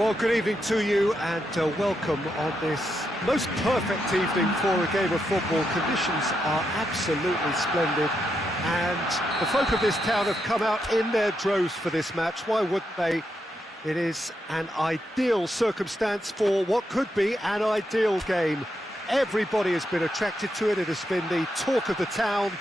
Well, good evening to you and welcome on this most perfect evening for a game of football. Conditions are absolutely splendid and the folk of this town have come out in their droves for this match. Why wouldn't they? It is an ideal circumstance for what could be an ideal game. Everybody has been attracted to it. It has been the talk of the town,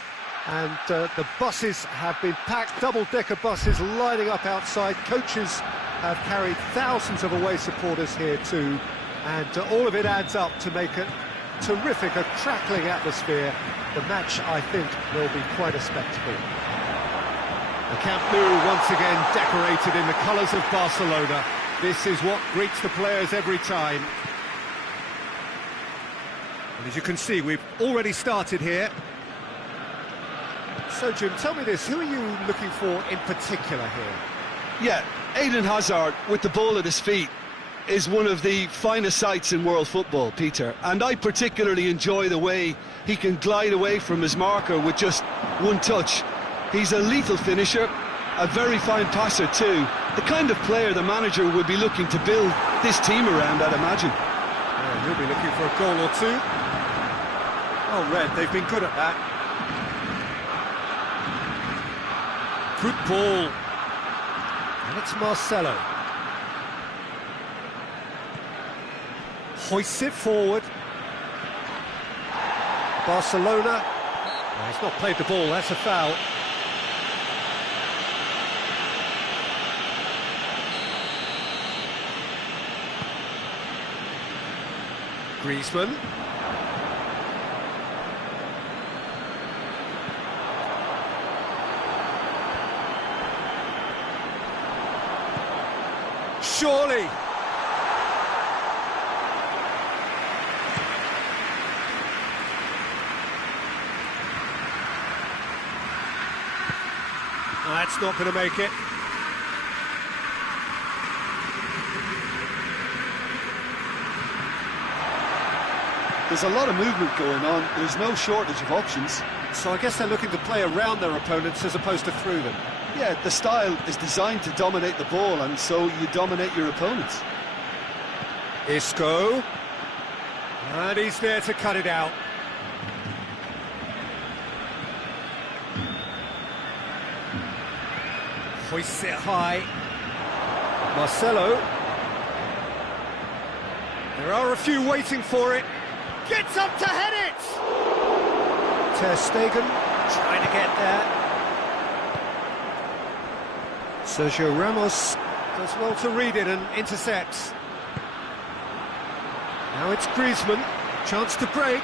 and the buses have been packed, double-decker buses lining up outside. Coaches have carried thousands of away supporters here too, and all of it adds up to make a terrific, a crackling atmosphere. The match, I think, will be quite a spectacle. The Camp Nou once again decorated in the colours of Barcelona. This is what greets the players every time. And as you can see, we've already started here. So, Jim, tell me this, who are you looking for in particular here? Yeah, Eden Hazard, with the ball at his feet, is one of the finest sights in world football, Peter. And I particularly enjoy the way he can glide away from his marker with just one touch. He's a lethal finisher, a very fine passer too. The kind of player the manager would be looking to build this team around, I'd imagine. Yeah, he'll be looking for a goal or two. Oh, Red, they've been good at that. Good ball. And it's Marcelo. Hoists it forward. Barcelona. Oh, he's not played the ball, that's a foul. Griezmann. Surely. That's not going to make it. There's a lot of movement going on. There's no shortage of options. So I guess they're looking to play around their opponents as opposed to through them. Yeah, the style is designed to dominate the ball, and so you dominate your opponents. Isco. And he's there to cut it out. Hoists it high. Marcelo. There are a few waiting for it. Gets up to head it! Ter Stegen trying to get there. Sergio Ramos does well to read it and intercepts. Now it's Griezmann, chance to break.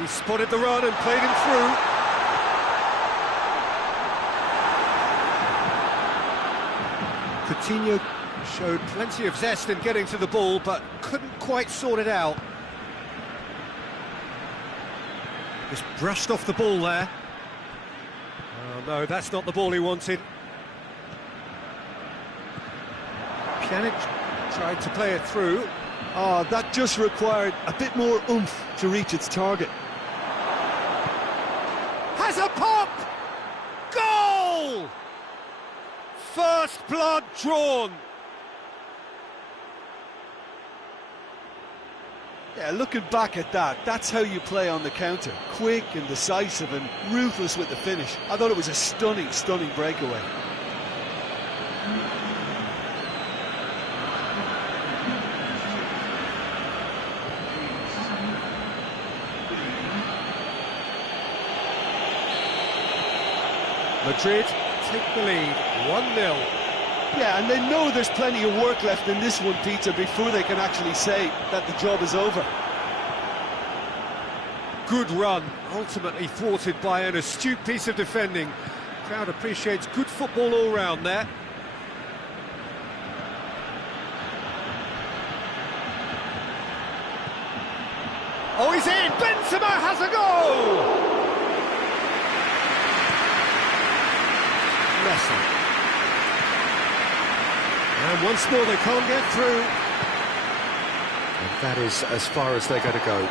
He spotted the run and played him through. Coutinho showed plenty of zest in getting to the ball, but couldn't quite sort it out. Just brushed off the ball there. Oh no, that's not the ball he wanted. Pjanic tried to play it through. Oh, that just required a bit more oomph to reach its target. Has a pop! Goal! First blood drawn. Yeah, looking back at that, that's how you play on the counter. Quick and decisive and ruthless with the finish. I thought it was a stunning, stunning breakaway. Madrid take the lead, 1-0. Yeah, and they know there's plenty of work left in this one, Peter, before they can actually say that the job is over. Good run, ultimately thwarted by an astute piece of defending. Crowd appreciates good football all round there. Oh, he's in! Benzema has a goal! Messi. And once more they can't get through. And that is as far as they're going to go.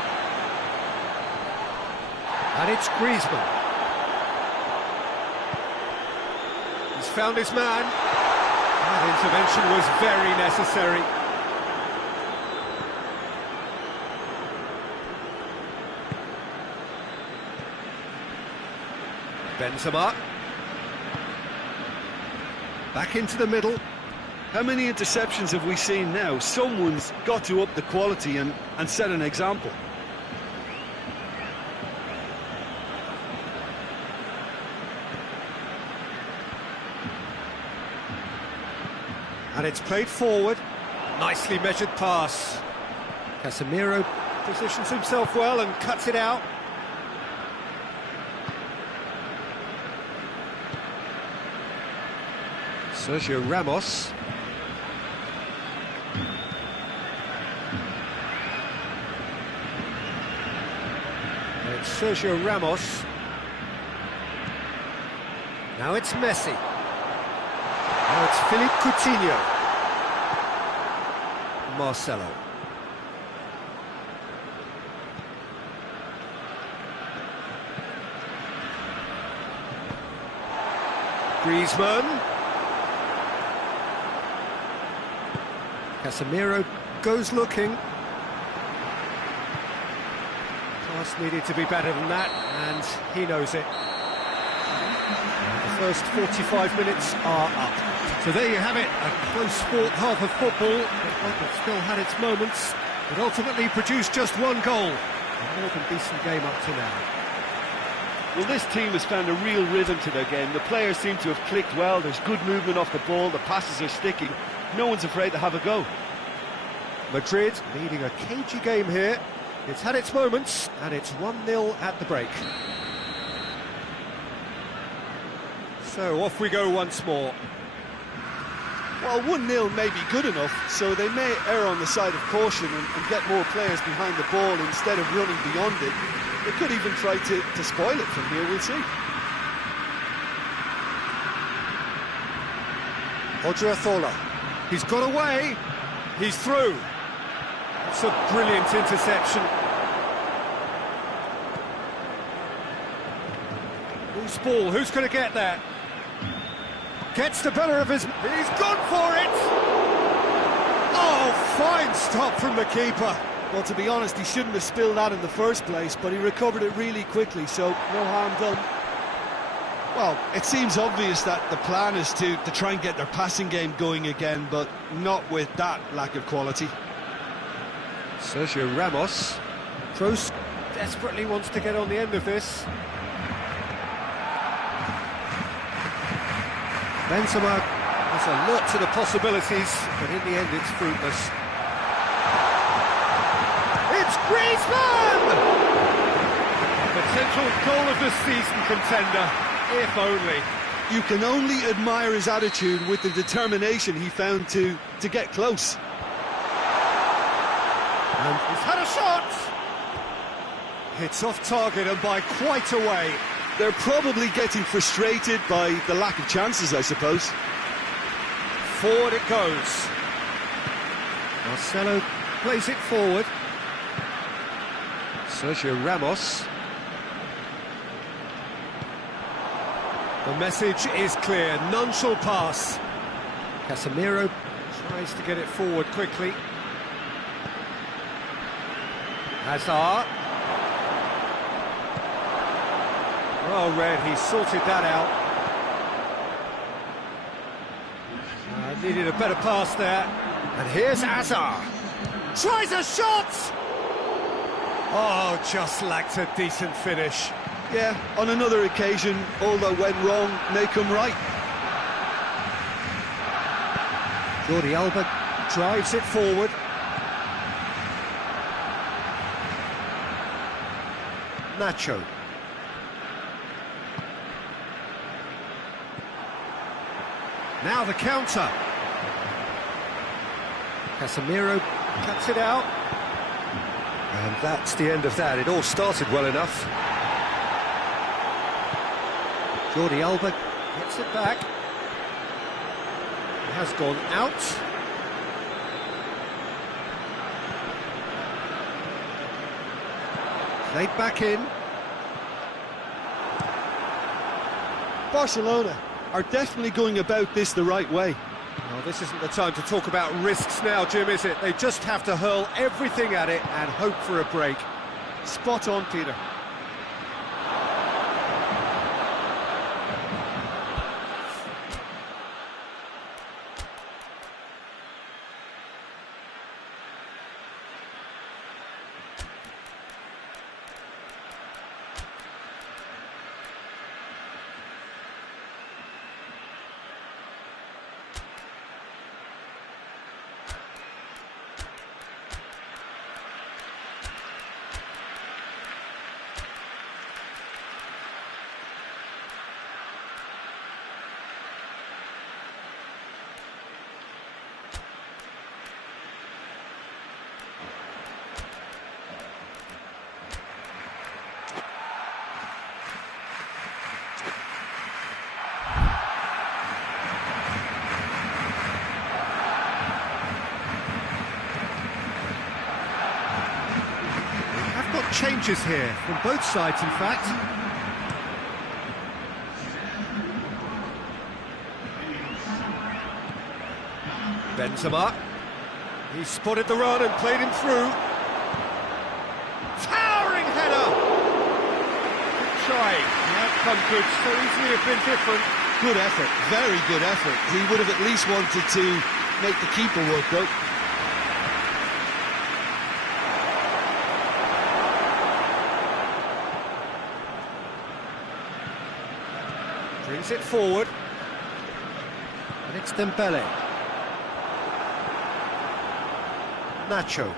And it's Griezmann. He's found his man. That intervention was very necessary. Benzema. Back into the middle. How many interceptions have we seen now? Someone's got to up the quality and set an example. And it's played forward. Nicely measured pass. Casemiro positions himself well and cuts it out. Sergio Ramos. It's Sergio Ramos. Now it's Messi. Now it's Philippe Coutinho. Marcelo. Griezmann. Casemiro goes looking. Pass needed to be better than that, and he knows it. The first 45 minutes are up. So there you have it, a close-fought half of football, but one that still had its moments. It ultimately produced just one goal. A more than decent game up to now. Well, this team has found a real rhythm to their game. The players seem to have clicked well. There's good movement off the ball. The passes are sticking. No one's afraid to have a go. Madrid leading a cagey game here. It's had its moments, and it's 1-0 at the break. So off we go once more. Well, 1-0 may be good enough, so they may err on the side of caution and get more players behind the ball instead of running beyond it. They could even try to spoil it from here, we'll see. Odriozola. He's got away. He's through. It's a brilliant interception. Loose ball. Who's going to get that? Gets the better of his... He's gone for it! Oh, fine stop from the keeper. Well, to be honest, he shouldn't have spilled that in the first place, but he recovered it really quickly, so no harm done. Well, it seems obvious that the plan is to try and get their passing game going again, but not with that lack of quality. Sergio Ramos. Kroos desperately wants to get on the end of this. Benzema is alert to the possibilities, but in the end it's fruitless. It's Griezmann! Potential goal of the season contender, if only. You can only admire his attitude with the determination he found to get close. And he's had a shot! It's off target and by quite a way. They're probably getting frustrated by the lack of chances, I suppose. Forward it goes. Marcelo plays it forward. Sergio Ramos. The message is clear, none shall pass. Casemiro tries to get it forward quickly. Hazard. Well read, he sorted that out. Needed a better pass there. And here's Hazard. Tries a shot! Oh, just lacked a decent finish. Yeah, on another occasion, all that went wrong may come right. Jordi Alba drives it forward. Nacho. Now the counter. Casemiro cuts it out. And that's the end of that. It all started well enough. Jordi Alba gets it back. It has gone out. Played back in. Barcelona are definitely going about this the right way. Well, this isn't the time to talk about risks now, Jim, is it? They just have to hurl everything at it and hope for a break. Spot on, Peter. Changes here from both sides, in fact. Benzema. He spotted the run and played him through. Towering header! Good try. The outcome could so easily have been different. Good effort, very good effort. He would have at least wanted to make the keeper work, though. Brings it forward. And it's Dembele. Nacho.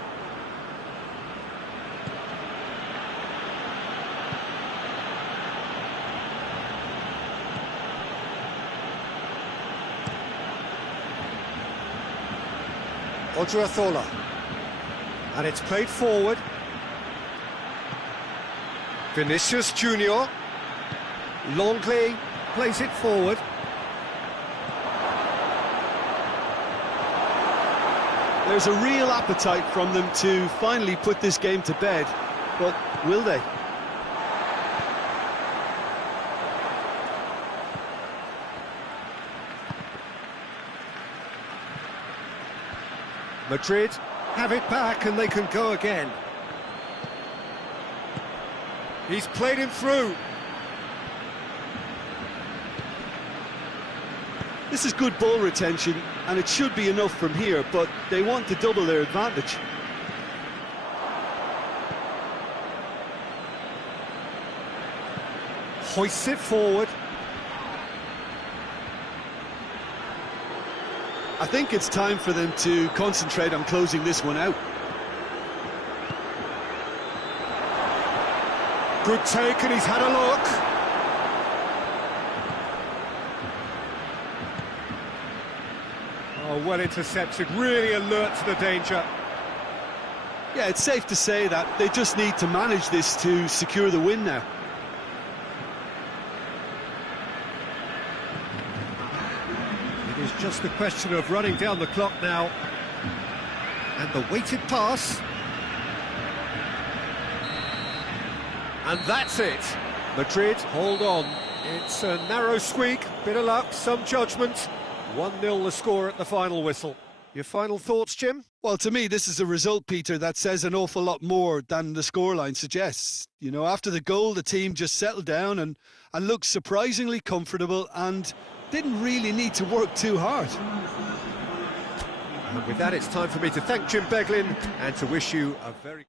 Odriozola. And it's played forward. Vinicius Junior. Longley plays it forward. There's a real appetite from them to finally put this game to bed, but will they? Madrid have it back and they can go again. He's played him through. This is good ball retention, and it should be enough from here, but they want to double their advantage. Hoists it forward. I think it's time for them to concentrate on closing this one out. Good take, and he's had a look. Oh, well intercepted, really alert to the danger. Yeah, it's safe to say that they just need to manage this to secure the win now. It is just a question of running down the clock now. And the weighted pass. And that's it. Madrid hold on. It's a narrow squeak, bit of luck, some judgment. 1-0 the score at the final whistle. Your final thoughts, Jim? Well, to me, this is a result, Peter, that says an awful lot more than the scoreline suggests. You know, after the goal, the team just settled down and looked surprisingly comfortable and didn't really need to work too hard. And with that, it's time for me to thank Jim Beglin and to wish you a very...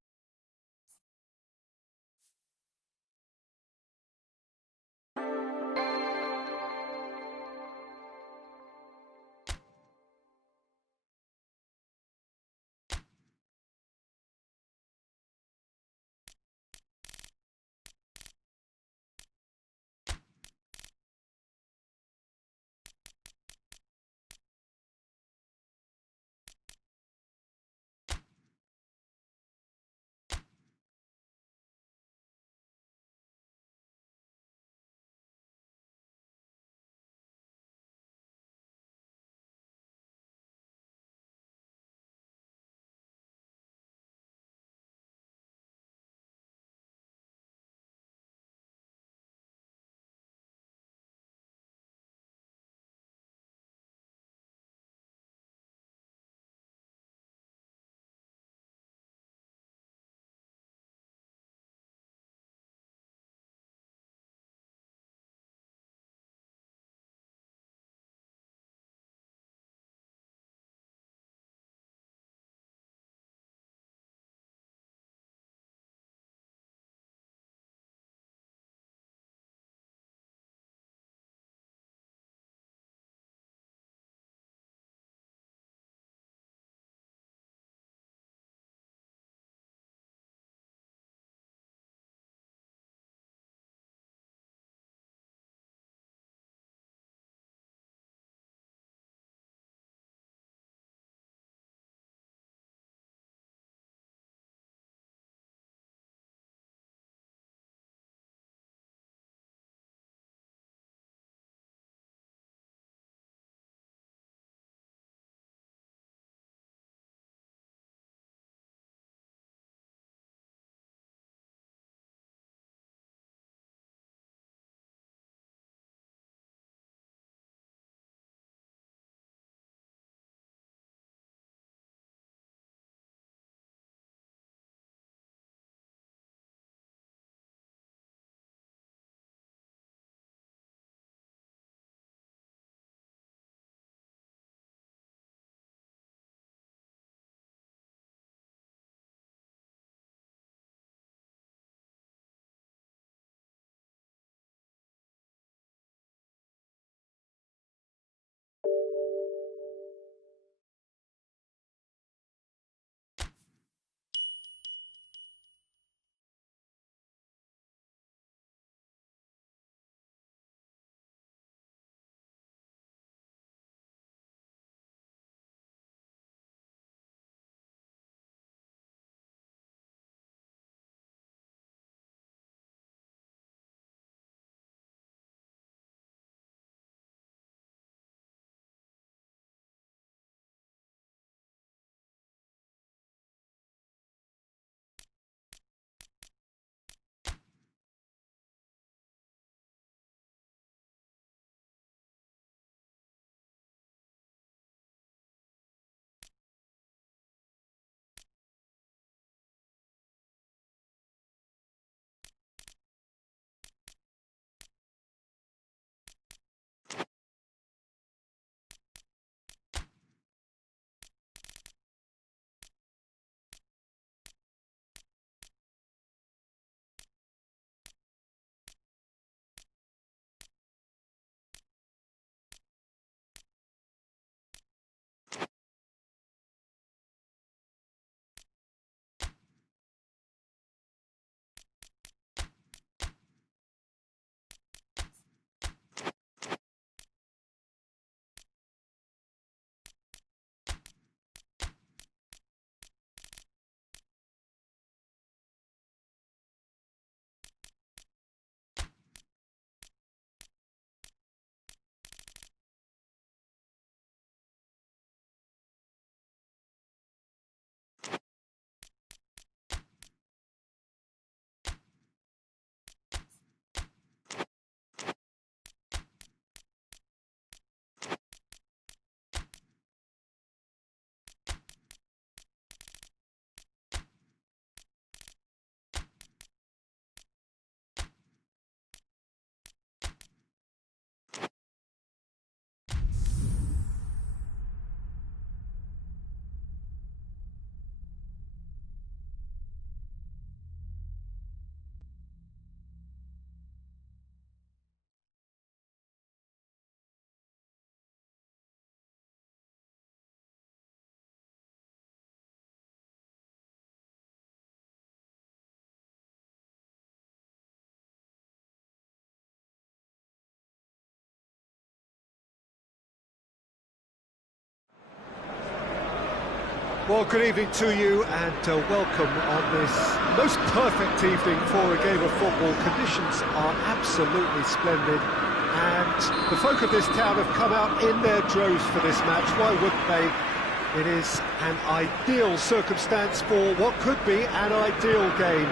Well, good evening to you and welcome on this most perfect evening for a game of football. Conditions are absolutely splendid and the folk of this town have come out in their droves for this match. Why wouldn't they? It is an ideal circumstance for what could be an ideal game.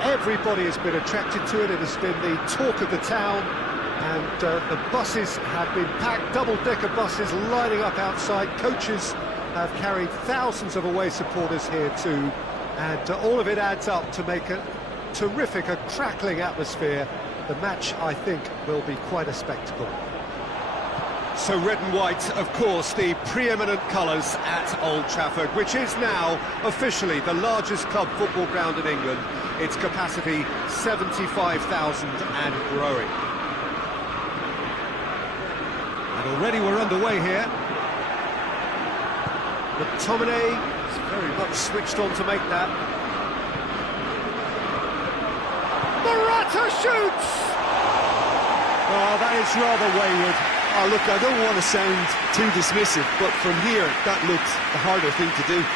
Everybody has been attracted to it. It has been the talk of the town and the buses have been packed, double-decker buses lining up outside. Coaches have carried thousands of away supporters here too, and all of it adds up to make a terrific, a crackling atmosphere. The match, I think, will be quite a spectacle. So red and white, of course, the preeminent colours at Old Trafford, which is now officially the largest club football ground in England. Its capacity 75,000 and growing. And already we're underway here. McTominay is very much switched on to make that. Morata shoots! Oh, that is rather wayward. Oh, look, I don't want to sound too dismissive, but from here, that looked the harder thing to do.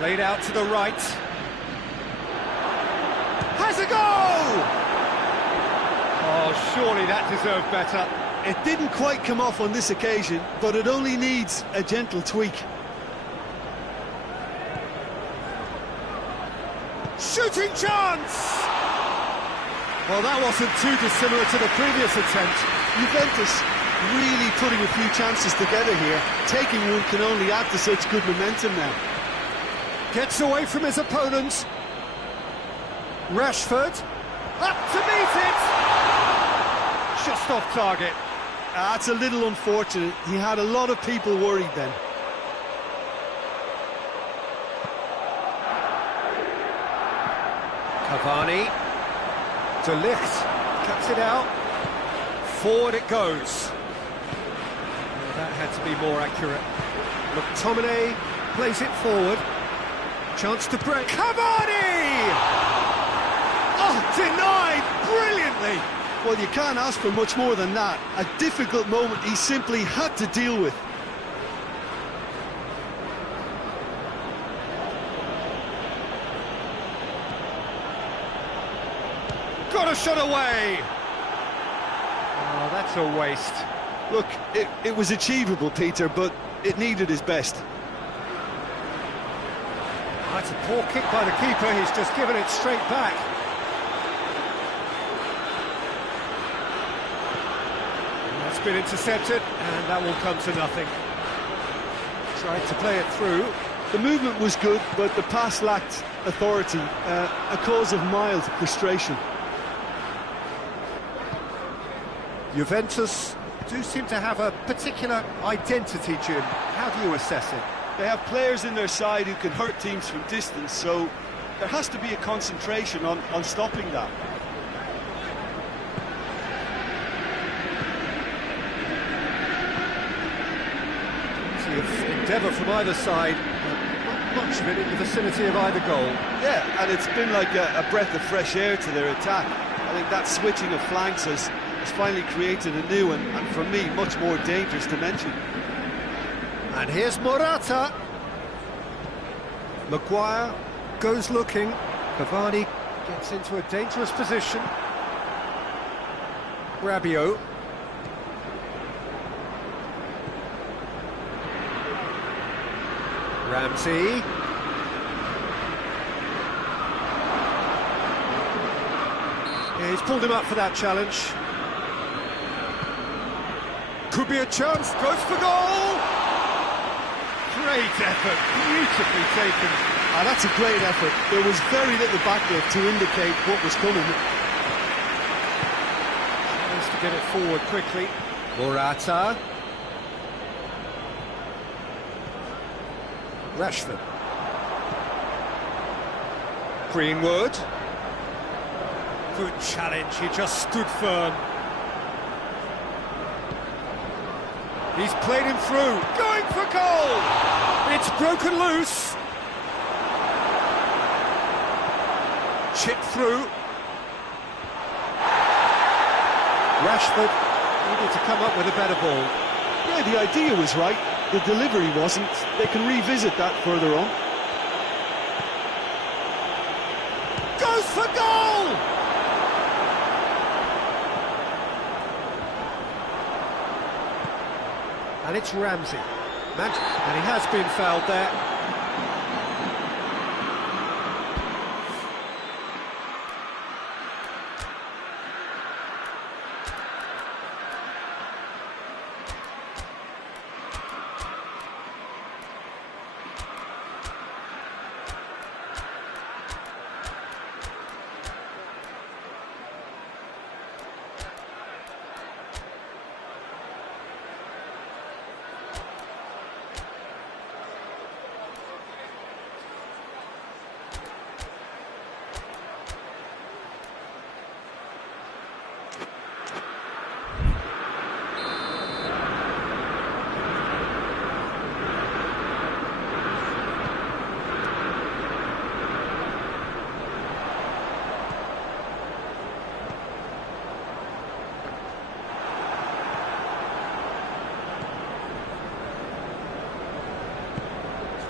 Played out to the right. Has a goal! Oh, surely that deserved better. It didn't quite come off on this occasion, but it only needs a gentle tweak. Shooting chance! Well, that wasn't too dissimilar to the previous attempt. Juventus really putting a few chances together here. Taking one can only add to such good momentum now. Gets away from his opponents. Rashford, up to meet it! Just off target. That's a little unfortunate. He had a lot of people worried then. Cavani. De Ligt cuts it out. Forward it goes. Well, that had to be more accurate. McTominay plays it forward. Chance to break. Cavani! Oh, denied brilliantly! Well, you can't ask for much more than that. A difficult moment he simply had to deal with. Got a shot away! Oh, that's a waste. Look, it was achievable, Peter, but it needed his best. That's a poor kick by the keeper, he's just given it straight back. That's been intercepted, and that will come to nothing. Tried to play it through. The movement was good, but the pass lacked authority, a cause of mild frustration. Juventus do seem to have a particular identity, Jim. How do you assess it? They have players in their side who can hurt teams from distance, so there has to be a concentration on stopping that. Plenty of endeavour from either side, not much of it in the vicinity of either goal. Yeah, and it's been like a breath of fresh air to their attack. I think that switching of flanks has finally created a new and for me, much more dangerous dimension. And here's Morata. Maguire goes looking. Cavani gets into a dangerous position. Rabiot. Ramsey. Yeah, he's pulled him up for that challenge. Could be a chance, goes for goal! Great effort, beautifully taken. That's a great effort. There was very little backlift to indicate what was coming. Tries to get it forward quickly. Morata. Rashford. Greenwood. Good challenge, he just stood firm. He's played him through, going for goal! It's broken loose. Chip through. Rashford needed to come up with a better ball. Yeah, the idea was right, the delivery wasn't. They can revisit that further on. Goes for goal! And it's Ramsey. And he has been fouled there.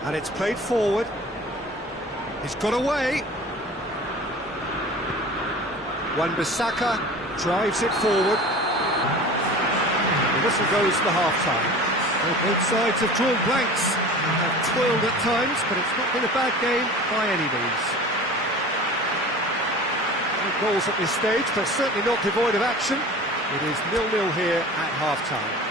And it's played forward. He's got away. Wan-Bissaka drives it forward. The whistle goes for half-time. Well, both sides have drawn blanks, have toiled at times, but it's not been a bad game by any means. No goals at this stage, but certainly not devoid of action. It is 0-0 here at half-time.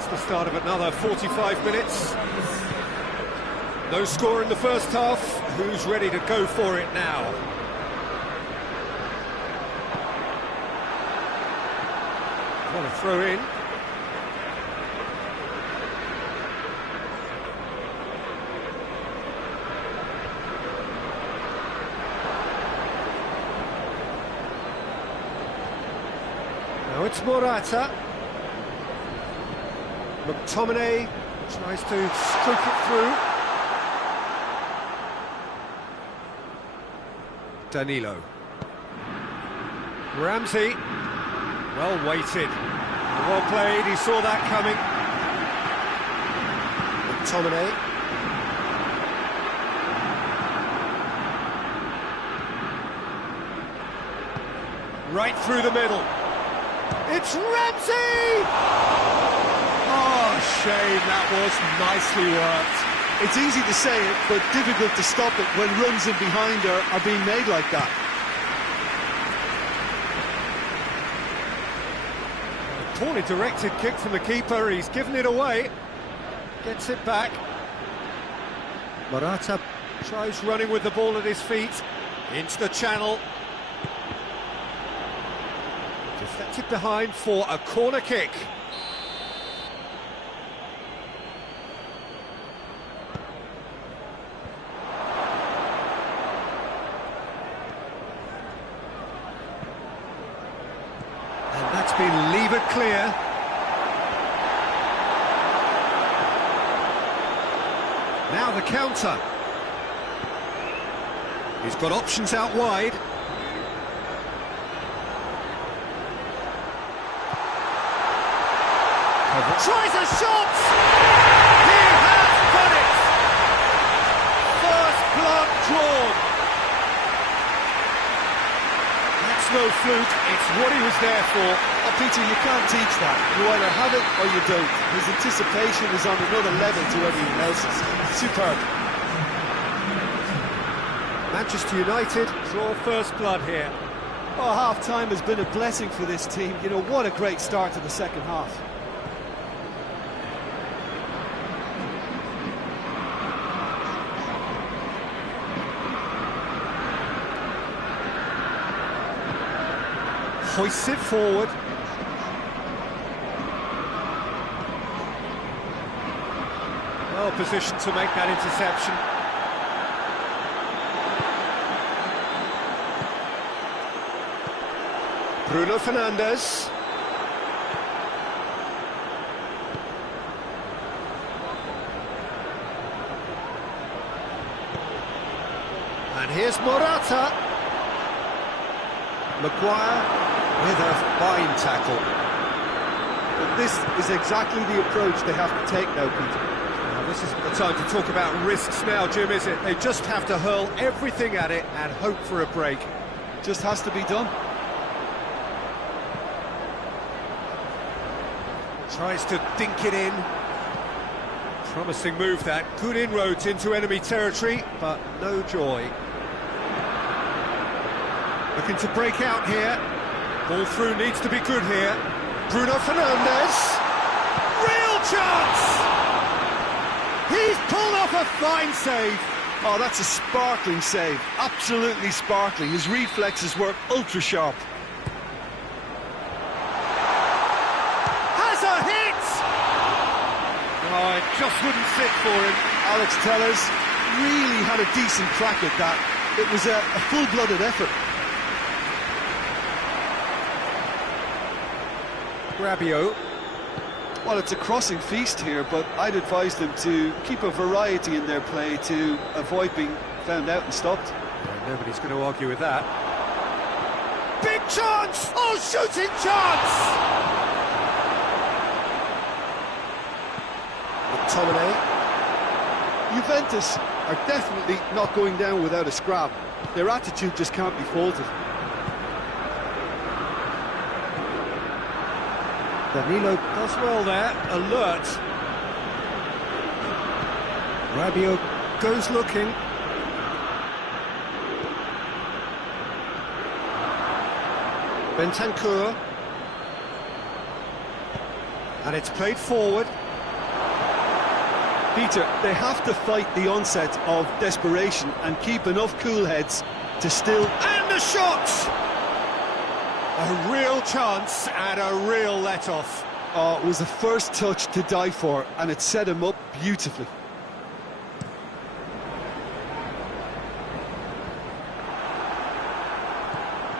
That's the start of another 45 minutes. No score in the first half. Who's ready to go for it now? What a throw in. Now it's Morata. McTominay tries to stroke it through. Danilo. Ramsey. Well weighted. Well played, he saw that coming. McTominay. Right through the middle. It's Ramsey! Oh, shame, that was nicely worked. It's easy to say it, but difficult to stop it when runs in behind are being made like that. A poorly directed kick from the keeper, he's given it away. Gets it back. Morata tries running with the ball at his feet. Into the channel. Deflected behind for a corner kick. And that's been levered clear. Now the counter. He's got options out wide. Tries a shot! He has done it! First blood drawn. That's no fluke, it's what he was there for. Oh, Peter, you can't teach that. You either have it or you don't. His anticipation is on another level to everyone else's. Superb. Manchester United draw first blood here. Oh, half-time has been a blessing for this team. You know, what a great start to the second half. Hoists it forward. Well positioned to make that interception. Bruno Fernandes. And here's Morata. Maguire with a fine tackle. But this is exactly the approach they have to take now, Peter. Now, this isn't the time to talk about risks now, Jim, is it? They just have to hurl everything at it and hope for a break. Just has to be done. Tries to dink it in. Promising move that. Good inroads into enemy territory, but no joy. Looking to break out here. Ball through needs to be good here. Bruno Fernandes. Real chance! He's pulled off a fine save. Oh, that's a sparkling save. Absolutely sparkling. His reflexes were ultra sharp. Has a hit! Oh, it just wouldn't sit for him. Alex Telles really had a decent crack at that. It was a full-blooded effort. Rabiot. Well, it's a crossing feast here, but I'd advise them to keep a variety in their play to avoid being found out and stopped. Yeah, nobody's going to argue with that. Big chance! Oh, shooting chance! McTominay. Juventus are definitely not going down without a scrap. Their attitude just can't be faulted. Danilo does well there, alert. Rabiot goes looking. Bentancur. And it's played forward. Peter, they have to fight the onset of desperation and keep enough cool heads to still... And a shot! A real chance and a real let-off. Oh, it was the first touch to die for, and it set him up beautifully.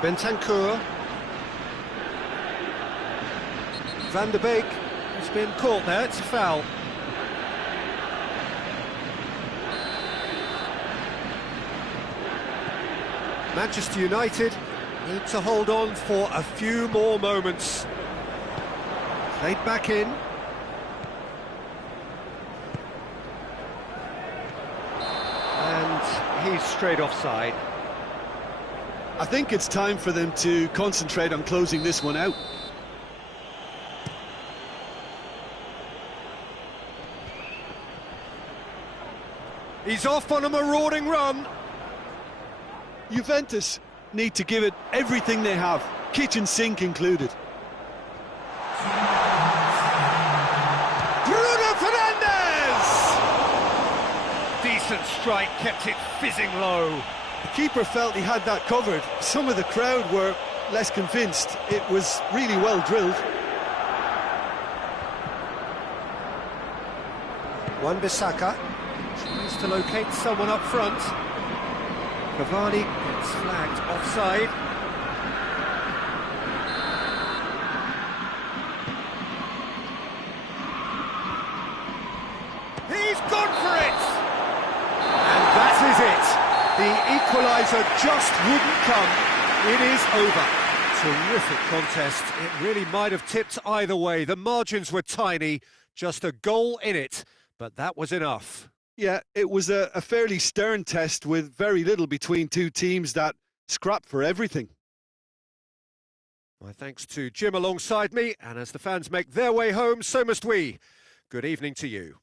Bentancur. Van der Beek has been caught there, it's a foul. Manchester United need to hold on for a few more moments. Played back in. And he's straight offside. I think it's time for them to concentrate on closing this one out. He's off on a marauding run. Juventus need to give it everything they have, kitchen sink included. Bruno Fernandes! Decent strike, kept it fizzing low. The keeper felt he had that covered. Some of the crowd were less convinced. It was really well drilled. Wan-Bissaka tries to locate someone up front. Cavani gets flagged offside. He's gone for it! The equaliser just wouldn't come. It is over. Terrific contest. It really might have tipped either way. The margins were tiny, just a goal in it, but that was enough. Yeah, it was a fairly stern test with very little between two teams that scrapped for everything. My thanks to Jim alongside me, and as the fans make their way home, so must we. Good evening to you.